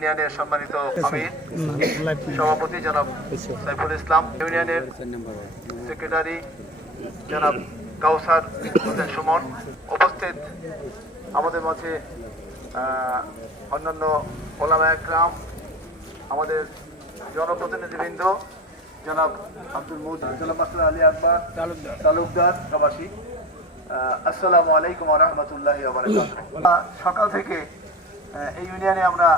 ইউনিয়নের সম্মানিত আমির সভাপতি জনাব সাইফুল ইসলাম ইউনিয়নের সেক্রেটারি জনাব কাউসার হোসেন সুমন উপস্থিত। আমাদের মাঝে অন্যান্য ওলামা একরাম আমাদের জনপ্রতিনিধিবৃন্দ জনাব আব্দুল মুদ আলী আকবর তালুকদার। প্রবাসী। আহ, আসসালামু আলাইকুম রহমতুল্লাহ সকাল থেকে এই ইউনিয়নে আমরা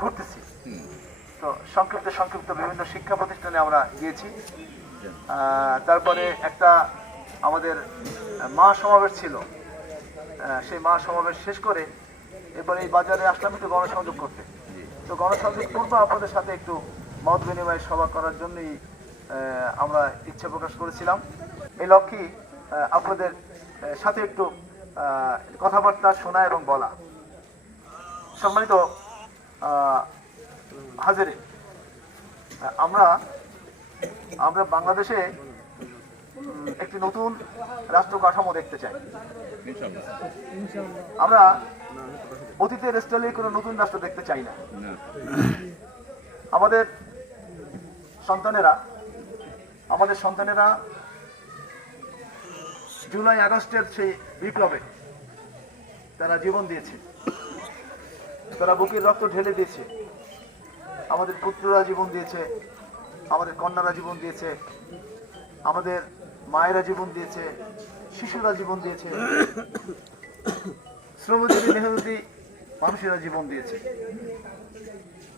ঘুরতেছি তো সংক্ষিপ্ত সংক্ষিপ্ত বিভিন্ন শিক্ষা প্রতিষ্ঠানে আমরা গিয়েছি। তারপরে একটা আমাদের মা সমাবেশ ছিল। সেই মা সমাবেশ শেষ করে এরপরে এই বাজারে আসলাম একটু গণসংযোগ করতে। তো গণসংযোগ করব, আপনাদের সাথে একটু মত বিনিময় সভা করার জন্যই আমরা ইচ্ছা প্রকাশ করেছিলাম। এই লক্ষ্যে আপনাদের সাথে একটু কথাবার্তা শোনা এবং বলা। সম্মানিত হাজারে। আমরা আমরা বাংলাদেশে একটি নতুন রাষ্ট্র কাঠামো দেখতে চাই। আমরা অতীতের স্টাইলে কোনো নতুন রাষ্ট্র দেখতে চাই না। আমাদের সন্তানেরা আমাদের সন্তানেরা জুলাই আগস্টের সেই বিপ্লবে তারা জীবন দিয়েছে। তারা বুকের রক্ত ঢেলে দিয়েছে। আমাদের পুত্ররা জীবন দিয়েছে, আমাদের কন্যারা জীবন দিয়েছে, আমাদের মায়েরা জীবন দিয়েছে, শিশুরা জীবন দিয়েছে, শ্রমজীবী, মেহনতি মানুষেরা জীবন দিয়েছে।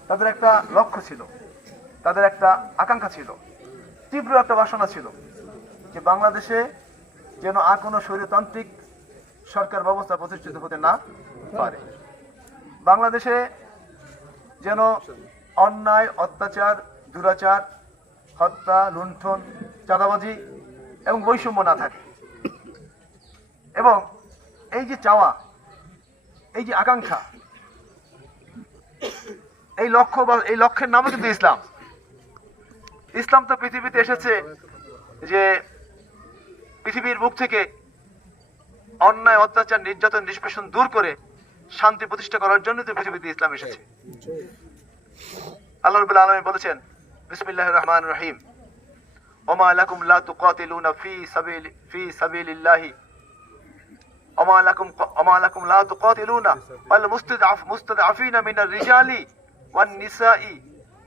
তাদের একটা লক্ষ্য ছিল, তাদের একটা আকাঙ্ক্ষা ছিল, তীব্র একটা বাসনা ছিল যে বাংলাদেশে যেন আর কোনো স্বৈরতান্ত্রিক সরকার ব্যবস্থা প্রতিষ্ঠিত হতে না পারে। বাংলাদেশে যেন অন্যায়, অত্যাচার, দুরাচার, হত্যা, লুণ্ঠন, চাঁদাবাজি এবং বৈষম্য না থাকে। এবং এই যে চাওয়া, এই যে আকাঙ্ক্ষা, এই লক্ষ্য বা এই লক্ষ্যের নামে কিন্তু ইসলাম। ইসলাম তো পৃথিবীতে এসেছে যে পৃথিবীর মুখ থেকে অন্যায়, অত্যাচার, নির্যাতন, নিষ্পেষণ দূর করে শান্তি প্রতিষ্ঠা করার জন্য তো পৃথিবীতে ইসলাম এসেছে। আল্লাহ রবুল্লা আলমী বলেছেন বিসমিল্লাহ রহমান রহিম। ওমা লাকুম লা তুকাতিলুনা ফি সাবিল, ফি সাবিলিল্লাহি। ওমা লাকুম ওমা লাকুম লা তুকাতিলুনা ওয়াল মুস্তাদআফ, মুস্তাদআফিনা মিনার রিজালি ওয়ান নিসাই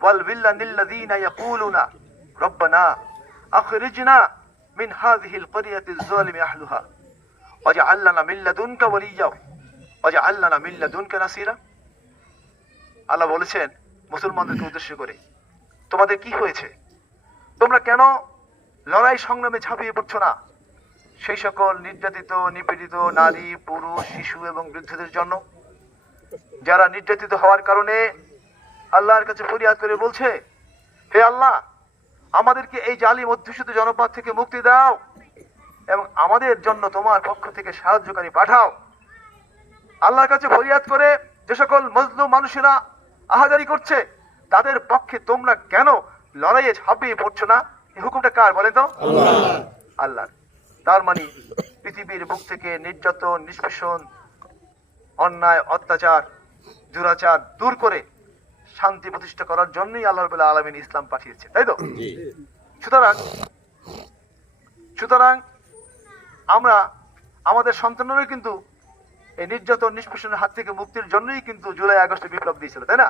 ওয়াল বিল্লানিল্লাযীনা ইয়াকুলুনা। রব্বানা আখরিজনা মিন হাযিহিল ক্বরিয়াতিজ যালিমি আহলুহা। ওয়াজআল লানা মিন লাদুনকা ওয়ালিয়্যা ওয়াজআল লানা মিন লাদুনকা নাসীরা আল্লাহ বলেছেন, মুসলমানদেরকে উদ্দেশ্য করে, তোমাদের কি হয়েছে? তোমরা কেন লড়াই সংগ্রামে ঝাঁপিয়ে পড়ছো না? সেই সকল নির্যাতিত, নিপীড়িত নারী, পুরুষ, শিশু এবং বৃদ্ধদের জন্য, যারা নির্যাতিত হওয়ার কারণে আল্লাহর কাছে ফরিয়াদ করে বলছে, হে আল্লাহ, আমাদেরকে এই জালিম অধ্যুষিত জনপদ থেকে মুক্তি দাও এবং আমাদের জন্য তোমার পক্ষ থেকে সাহায্যকারী পাঠাও। আল্লাহর কাছে ফরিয়াদ করে যে সকল মজলুম মানুষেরা আহাজারি করছে তাদের পক্ষে তোমরা কেন লড়াইয়ে ঝাঁপিয়ে পড়ছো না? এই হুকুমটা কার বলেন তো? আল্লাহ তার মানে পৃথিবীর বুক থেকে নির্যাতন নিষ্পেষণ অন্যায় অত্যাচার দুরাচার দূর করে শান্তি প্রতিষ্ঠা করার জন্যই আল্লাহ রবুল্লাহ আলমিন ইসলাম পাঠিয়েছে তাই তো? সুতরাং সুতরাং আমরা আমাদের সন্তানেরও কিন্তু এই নির্যাতন নিষ্পেষণের হাত থেকে মুক্তির জন্যই কিন্তু জুলাই আগস্টে বিপ্লব দিয়েছিল তাই না?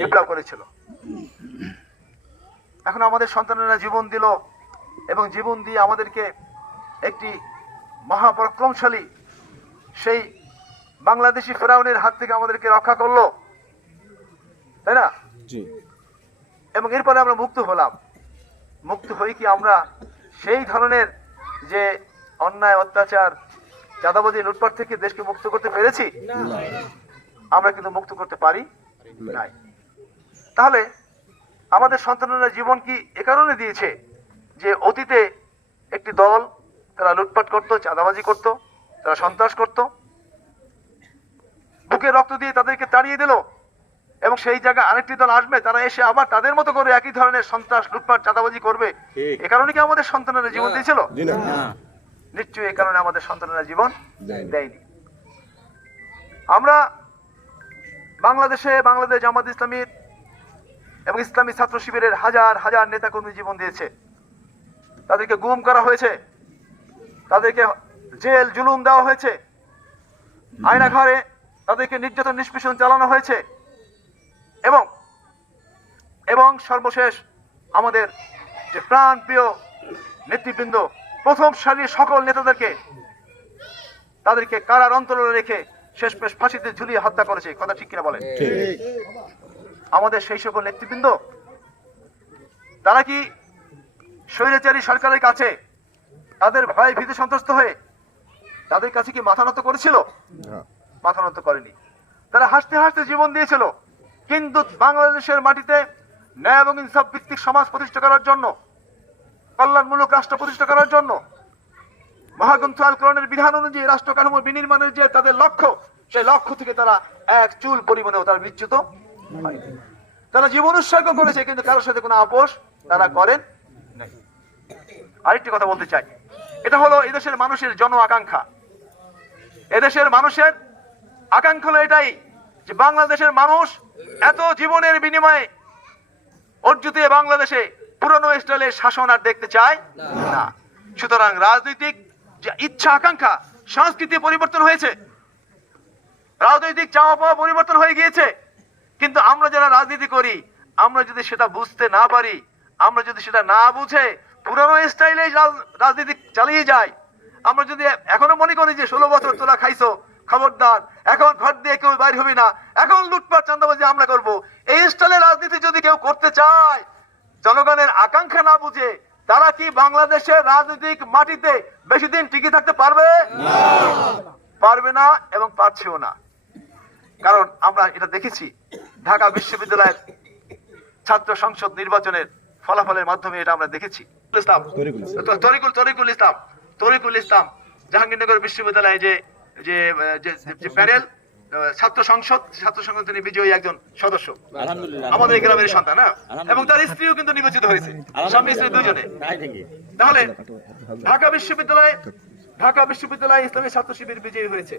বিপ্লব করেছিল। এখন আমাদের সন্তানেরা জীবন দিল এবং জীবন দিয়ে আমাদেরকে একটি মহাপরাক্রমশালী সেই বাংলাদেশি ফেরাউনের হাত থেকে আমাদেরকে রক্ষা করল তাই না? এবং এরপরে আমরা মুক্ত হলাম। মুক্ত হয়ে কি আমরা সেই ধরনের যে অন্যায় অত্যাচার চাঁদাবাজি লুটপাট থেকে দেশকে মুক্ত করতে পেরেছি? আমরা কিন্তু মুক্ত করতে পারি? নাই। তাহলে আমাদের সন্তানেরা জীবন কি এ কারণে দিয়েছে যে অতীতে একটি দল তারা লুটপাট করত চাঁদাবাজি করত তারা সন্ত্রাস করত? বুকে রক্ত দিয়ে তাদেরকে তাড়িয়ে দিল? এবং সেই জায়গায় আরেকটি দল আসবে তারা এসে আবার তাদের মতো করে একই ধরনের সন্ত্রাস লুটপাট চাঁদাবাজি করবে। এ কারণে কি আমাদের সন্তানেরা জীবন দিয়েছিল? নিশ্চয়ই এই কারণে আমাদের সন্তানেরা জীবন দেয়নি। আমরা বাংলাদেশে বাংলাদেশ জামাত ইসলামীর এবং ইসলামী ছাত্র শিবিরের হাজার হাজার নেতাকর্মী জীবন দিয়েছে। তাদেরকে গুম করা হয়েছে। তাদেরকে জেল জুলুম দেওয়া হয়েছে। আয়না ঘরে তাদেরকে নির্যাতন নিষ্পেষণ চালানো হয়েছে। এবং এবং সর্বশেষ আমাদের যে প্রাণ প্রিয় নেতৃবৃন্দ প্রথম সারির সকল নেতাদেরকে তাদেরকে কারার অন্তরে রেখে শেষমেশ ফাঁসিতে ঝুলিয়ে হত্যা করেছে। কথা ঠিক কিনা বলেন? আমাদের সেই সকল নেতৃবৃন্দ তারা কি স্বৈরাচারী সরকারের কাছে তাদের ভয় ভীতি সন্ত্রস্ত হয়ে তাদের কাছে কি মাথা নত করেছিল? মাথা নত করেনি। তারা হাসতে হাসতে জীবন দিয়েছিল কিন্তু বাংলাদেশের মাটিতে ন্যায় এবং ইনসাফ ভিত্তিক সমাজ প্রতিষ্ঠা করার জন্য। কল্যাণমূলক রাষ্ট্র প্রতিষ্ঠা করার জন্য। মহাগ্রন্থ আল বিধান অনুযায়ী রাষ্ট্র কাঠামো বিনির্মাণের যে তাদের লক্ষ্য, সেই লক্ষ্য থেকে তারা এক চুল পরিমাণেও তারা বিচ্যুত। তারা জীবন উৎসর্গ করেছে, কিন্তু কারোর সাথে কোনো আপোষ তারা করেন নাই। আরেকটি কথা বলতে চাই। এটা হলো এদেশের মানুষের জন আকাঙ্ক্ষা। এদেশের মানুষের আকাঙ্ক্ষা হলো এটাই যে বাংলাদেশের মানুষ এত জীবনের বিনিময়ে অর্জিত বাংলাদেশে পুরনো স্টাইলের শাসন আর দেখতে চায় না। সুতরাং রাজনৈতিক ইচ্ছা আকাঙ্ক্ষা, সংস্কৃতি পরিবর্তন হয়েছে। রাজনৈতিক চাওয়া পাওয়া পরিবর্তন হয়ে গিয়েছে। কিন্তু আমরা যারা রাজনীতি করি, আমরা যদি সেটা বুঝতে না পারি, আমরা যদি সেটা না বুঝে পুরনো স্টাইলে রাজনীতি চালিয়ে যাই, আমরা যদি এখনও মনে করি যে ষোলো বছর তোরা খাইছো, খবরদার, এখন ঘর দিয়ে কেউ বাইর হবি না, এখন লুটপাট চান্দাবাজি আমরা করব, এই স্টাইলে রাজনীতি যদি কেউ করতে চায় জনগণের আকাঙ্ক্ষা না বুঝে তারা কি বাংলাদেশের রাজনৈতিক মাটিতে বেশি দিন টিকে থাকতে পারবে? পারবে না এবং পারছেও না। কারণ আমরা এটা দেখেছি ঢাকা বিশ্ববিদ্যালয়ের ছাত্র সংসদ নির্বাচনের ফলাফলের মাধ্যমে এটা আমরা দেখেছি। ইসলাম তরিকুল তরিকুল ইসলাম তরিকুল ইসলাম জাহাঙ্গীরনগর বিশ্ববিদ্যালয়ে যে যে প্যানেল ছাত্র সংসদ ছাত্র সংসদ তিনি বিজয়ী একজন সদস্য। আমাদের গ্রামের সন্তান হ্যাঁ? এবং তার স্ত্রীও কিন্তু নির্বাচিত হয়েছে। স্বামী স্ত্রী দুজনে। তাহলে ঢাকা বিশ্ববিদ্যালয়ে ঢাকা বিশ্ববিদ্যালয়ে ইসলামী ছাত্র শিবির বিজয়ী হয়েছে।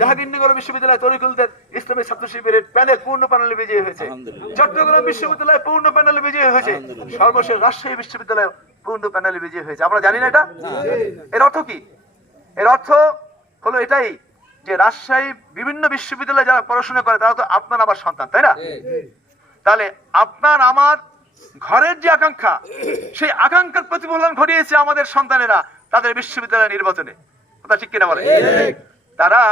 জাহাঙ্গীরনগর বিশ্ববিদ্যালয় তরিকুলদের ইসলামী ছাত্র শিবিরের প্যানেল পূর্ণ প্যানেলে বিজয়ী হয়েছে। চট্টগ্রাম বিশ্ববিদ্যালয় পূর্ণ প্যানেলে বিজয়ী হয়েছে। সর্বশেষ রাজশাহী বিশ্ববিদ্যালয় পূর্ণ প্যানেলে বিজয়ী হয়েছে। আমরা জানি না এটা? এর অর্থ কি? এর অর্থ হলো এটাই যে রাজশাহী বিভিন্ন বিশ্ববিদ্যালয়ে যারা পড়াশোনা করে তারা তো আপনার আমার সন্তান তাই না? তাহলে আপনার আমার ঘরের যে আকাঙ্ক্ষা সেই আকাঙ্ক্ষার প্রতিফলন ঘটিয়েছে আমাদের সন্তানেরা তাদের বিশ্ববিদ্যালয় নির্বাচনে। কথা ঠিক কিনা বলে তারা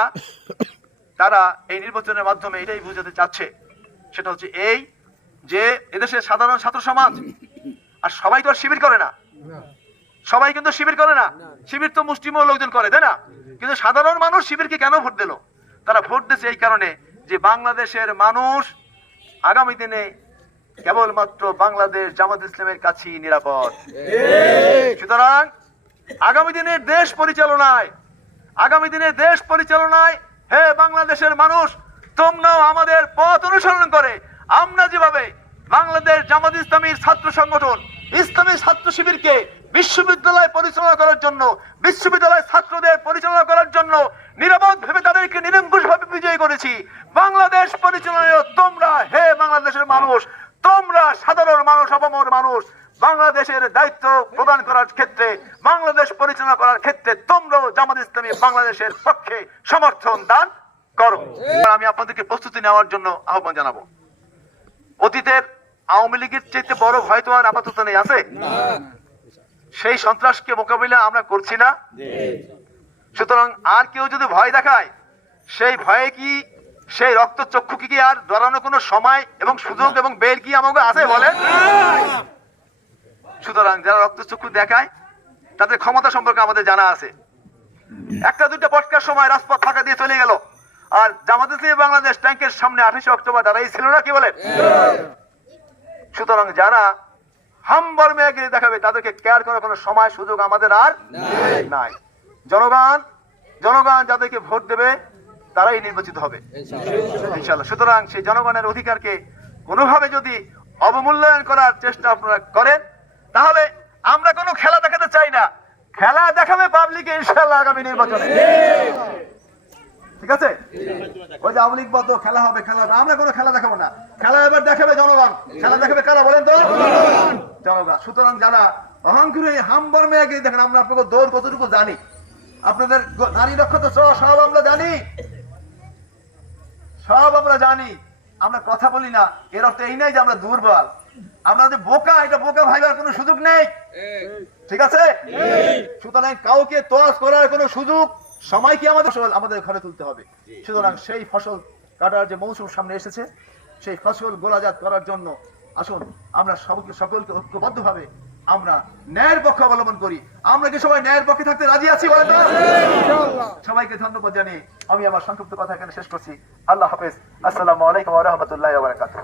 তারা এই নির্বাচনের মাধ্যমে এটাই বুঝাতে চাচ্ছে। সেটা হচ্ছে এই যে এদেশের সাধারণ ছাত্র সমাজ আর সবাই তো আর শিবির করে না। সবাই কিন্তু শিবির করে না। শিবির তো মুসলিমও লোকজন করে তাই না? কিন্তু সাধারণ মানুষ শিবিরকে কেন ভোট দিল? তারা ভোট দিয়েছে এই কারণে যে বাংলাদেশের মানুষ আগামী দিনে কেবলমাত্র বাংলাদেশ জামাত ইসলামের কাছেই নিরাপদ। সুতরাং আগামী দিনের দেশ পরিচালনায়, আগামী দিনের দেশ পরিচালনায় হে বাংলাদেশের মানুষ, তোমরাও আমাদের পথ অনুসরণ করে। আমরা যেভাবে বাংলাদেশ জামাত ইসলামীর ছাত্র সংগঠন, ইসলামী ছাত্র শিবিরকে বিশ্ববিদ্যালয় পরিচালনা করার জন্য বিশ্ববিদ্যালয় ছাত্রদের পরিচালনা করার জন্য নিরাপদ ভেবে তাদেরকে নিরঙ্কুশ ভাবে বিজয়ী করেছি। বাংলাদেশ পরিচালনায় তোমরা, হে বাংলাদেশের মানুষ, তোমরা সাধারণ মানুষ অপমর মানুষ, বাংলাদেশের দায়িত্ব প্রদান করার ক্ষেত্রে, বাংলাদেশ পরিচালনা করার ক্ষেত্রে তোমরাও জামাত ইসলামী বাংলাদেশের পক্ষে সমর্থন দান করো। আমি আপনাদেরকে প্রস্তুতি নেওয়ার জন্য আহ্বান জানাব। অতীতের আওয়ামী লীগের চাইতে বড় ভয় তো আর আপাতত নেই, আছে? সেই সন্ত্রাসকে মোকাবিলা আমরা করছি না। সুতরাং আর কেউ যদি ভয় দেখায় সেই ভয়ে কি সেই রক্ত চক্ষু কি কি আর ধরানো কোনো সময় এবং সুযোগ এবং বেল কি আমাকে আছে বলেন? সুতরাং যারা রক্ত চক্ষু দেখায় তাদের ক্ষমতা সম্পর্কে আমাদের জানা আছে। একটা দুইটা পটকার সময় রাজপথ ফাঁকা দিয়ে চলে গেল। আর জামাত বাংলাদেশ ট্যাঙ্কের সামনে আঠাশে অক্টোবর দাঁড়াই ছিল না কি বলেন? সুতরাং যারা হাম্বার মেয়াগিরি দেখাবে তাদেরকে কেয়ার করার কোনো সময় সুযোগ আমাদের আর নাই। জনগণ জনগণ যাদেরকে ভোট দেবে তারাই নির্বাচিত হবে। ইনশাল্লাহ সুতরাং সেই জনগণের অধিকারকে কোনোভাবে যদি অবমূল্যায়ন করার চেষ্টা আপনারা করেন তাহলে আমরা কোনো খেলা দেখাতে চাই না। খেলা দেখাবে পাবলিকে ইনশাল্লাহ আগামী নির্বাচনে। ঠিক আছে? ওই যে আওয়ামী লীগ খেলা হবে খেলা হবে। আমরা কোনো খেলা দেখাবো না। খেলা এবার দেখাবে জনগণ। খেলা দেখাবে কারা বলেন তো? জনগণ। সুতরাং যারা অহংকারী, হাম্বর মেয়েকে দেখেন, আমরা আপনাকে দৌড় কতটুকু জানি? আপনাদের নারী দক্ষতা সহ সব আমরা জানি। সব আমরা জানি। আমরা কথা বলি না। এর অর্থ এই নাই যে আমরা দুর্বল। আমরা যে বোকা, এটা বোকা ভাইবার কোনো সুযোগ নেই। ঠিক আছে? সুতরাং কাউকে তোয়াজ করার কোনো সুযোগ সময় কি আমাদের ফসল আমাদের ঘরে তুলতে হবে। সুতরাং সেই ফসল কাটার যে মৌসুম সামনে এসেছে সেই ফসল গোলাজাত করার জন্য আসুন আমরা সকলকে সকলকে ঐক্যবদ্ধভাবে আমরা ন্যায়ের পক্ষে অবলম্বন করি। আমরা কি সবাই ন্যায়ের পক্ষে থাকতে রাজি আছি বলেন সবাইকে ধন্যবাদ জানিয়ে আমি আমার সংক্ষিপ্ত কথা এখানে শেষ করছি। আল্লাহ হাফেজ। আসসালামু আলাইকুম ওয়া রাহমাতুল্লাহি ওয়া বারাকাতুহু।